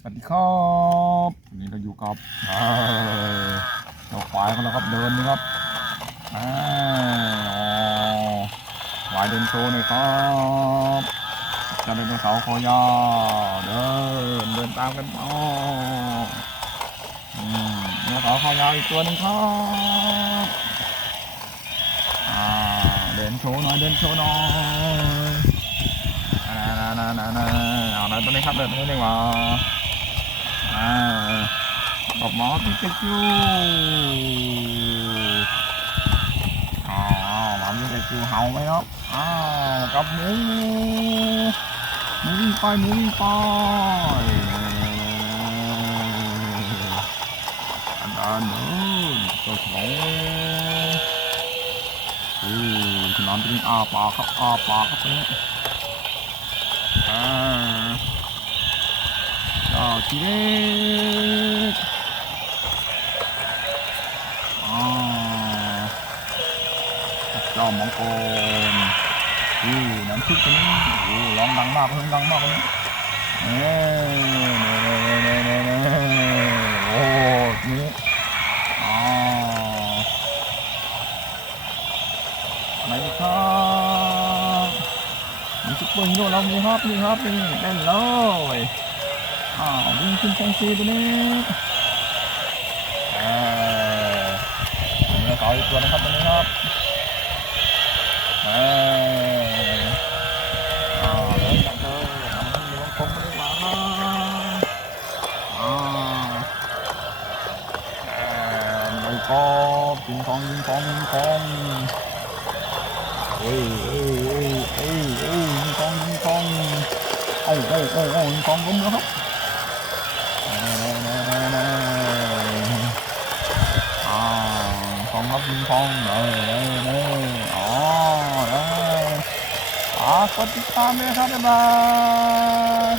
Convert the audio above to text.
สวัสดีครับวันนี้เราอยู่กับเราควายกันแล้วครับเดินนะครับอ่าควายเดินโชว์หน่อยครับจะเดินเสาคอยาวเดินเดินตามกันอ๋อเสาร์คอยาวอีกตัวหนึงครับอ่าเดินโชว์หน่อยเดินโชว์หน่อยอ่าน่าน่าน่าเอาหน่อยตัวนี้ครับเดินตัวนี้ดีกว่า อ่าดอกม้ปิกาจูอ๋อหมาปิกาจูเห่าไหมครับอ้าวกับหมูหมูวิ่งไปหมูวิ่งไปอันนั้นเออตัวสองอือขนอนเป็นอาปากครับอาปากครับตัวนี้อ่าาทีเล็กอ่าเจ้ามังกรอู้น้ำพริกตัวนี้โอ้ร้องดังมากเพิ่งดังมากคนนี้เน่เน่เน่เน่เน่เน่โอ้นี่อ่าไหนครับมีซุปเปอร์ฮีโร่เรามีครับนี่ครับนี่เล่นเลย อ้าวิ่งขึ้นแทงซีตัวนี้อ่าเนื้อเขาอีกตัวนะครับตัวนี้ครับอ่าอ้าเดินกลับเลยทำให้มีวงกลมไปดีกว่าครับอ่าอ่าไม่ก็ยิงทองยิงทองยิงทองเอ้ยเอ้ยเอ้ยเอ้ยเอ้ยยิงทองยิงทองเอ้ยเอ้ยเอ้ ครับยิงของเลยเลยเลยอ๋อเลยอ๋อกดติดตามเลยครับบ๊ายบาย